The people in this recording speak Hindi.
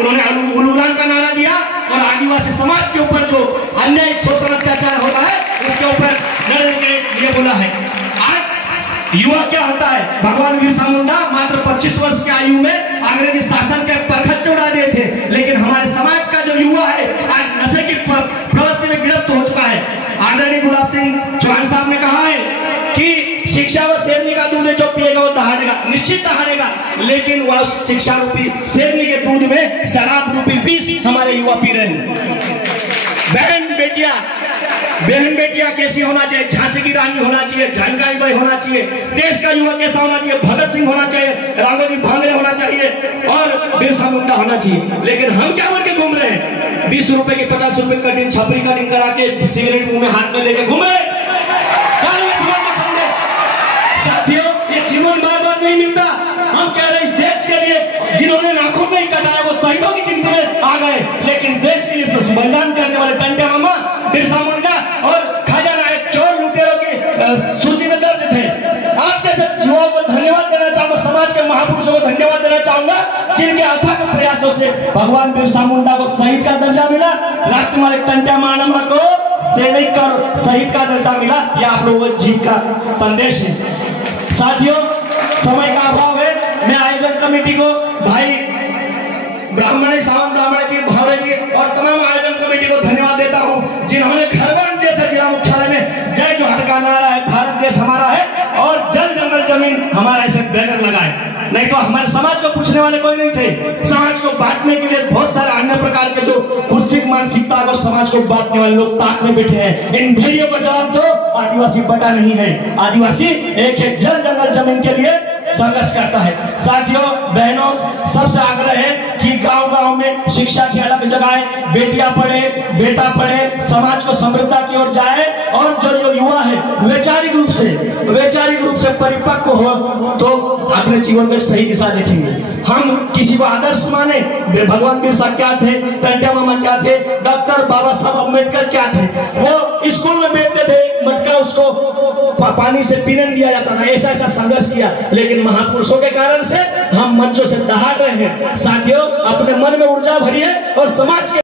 उन्होंने उलूलान का नारा दिया और आदिवासी समाज के ऊपर जो अन्याय शोषण अत्याचार होता है उसके ऊपर लड़ने के लिए बोला है। आज युवा क्या होता है, भगवान बिरसा मुंडा मात्र 25 वर्ष की आयु में अंग्रेजी शासन के परखच उड़ा दिए थे, लेकिन हमारे समाज का जो युवा है आज नशे की प्रवृत्ति में गिरफ्त हो चुका है। आदरणीय गुलाब सिंह चौहान साहब ने कहा है कि शिक्षा व शेरनी का दूध है, जो पिएगा वो दहाड़ेगा, निश्चित दहाड़ेगा, लेकिन वह शिक्षा रूपी शेरनी के दूध में शराब रूपी विष हमारे युवा पी रहे हैं। बहन बेटियां कैसी होना चाहिए, झांसी की रानी होना चाहिए, जानकारी बाई होना चाहिए, देश का युवा कैसा होना चाहिए, भगत सिंह होना चाहिए, राघोजी भांगरे होना चाहिए और बिरसा मुंडा होना चाहिए। लेकिन हम क्या बोल के घूम रहे हैं, 20 रुपए की 50 रुपए कटिंग छपरी कटिंग करा के सिगरेट मुंह में हाथ में लेके घूम रहे हैं। साथियों, ये जीवन बार बार नहीं मिलता। हम कह रहे हैं इस देश के लिए जिन्होंने नाखून नहीं कटाया वो शहीदों की गिनती में आ गए, लेकिन देश के लिए बलिदान करने वाले टंटे मामा, बिरसा मुंडा और खाजा नायक चोर लुटेरों की सूची में दर्ज थे। आप जैसे युवाओं को धन्यवाद देना चाहूंगा, समाज के महापुरुषों को धन्यवाद देना चाहूंगा जिनके अथक प्रयासों से भगवान बिरसा मुंडा को शहीद का दर्जा मिला, राष्ट्रमाता टंटे मामा को सैनिक और शहीद का दर्जा मिला। यह आप लोगों को जीत का संदेश है। साथियों, समय का अभाव है, मैं आयोजन कमेटी को भाई ब्राह्मण सावन ब्राह्मण जी, भावरे जी और तमाम आयोजन कमेटी को धन्यवाद देता हूं जिन्होंने खरगोन जैसे जिला मुख्यालय में जय जोहर का नारा है, भारत देश हमारा है और जल जंगल जमीन हमारा ऐसे बैनर लगाए। नहीं तो हमारे समाज को पूछने वाले कोई नहीं थे। समाज को बांटने के लिए बहुत सारे अन्य प्रकार के जो कुर्सिक मानसिकता को समाज को बांटने वाले लोग ताक में बैठे हैं। इन भेड़ियों का जवाब दो, आदिवासी बटा नहीं है। आदिवासी एक एक जल जंगल जमीन के लिए संघर्ष करता है। साथियों, बहनों, सबसे आग्रह है कि गांव-गांव में शिक्षा की अलग जगह, बेटियां पढ़े, बेटा पढ़े, समाज को समृद्धता की ओर जाए और जो युवा है वैचारिक रूप से परिपक्व हो तो अपने जीवन में सही दिशा देखेंगे। हम किसी को आदर्श माने, भगवान बिरसा क्या थे, टंटे मामा क्या थे, डॉक्टर बाबा साहब अम्बेडकर क्या थे, वो स्कूल में बैठते थे, मटका उसको पानी से पीने दिया जाता था, ऐसा संघर्ष किया, लेकिन महापुरुषों के कारण से हम मंचों से दहाड़ रहे हैं। साथियों, अपने मन में ऊर्जा भरिए और समाज के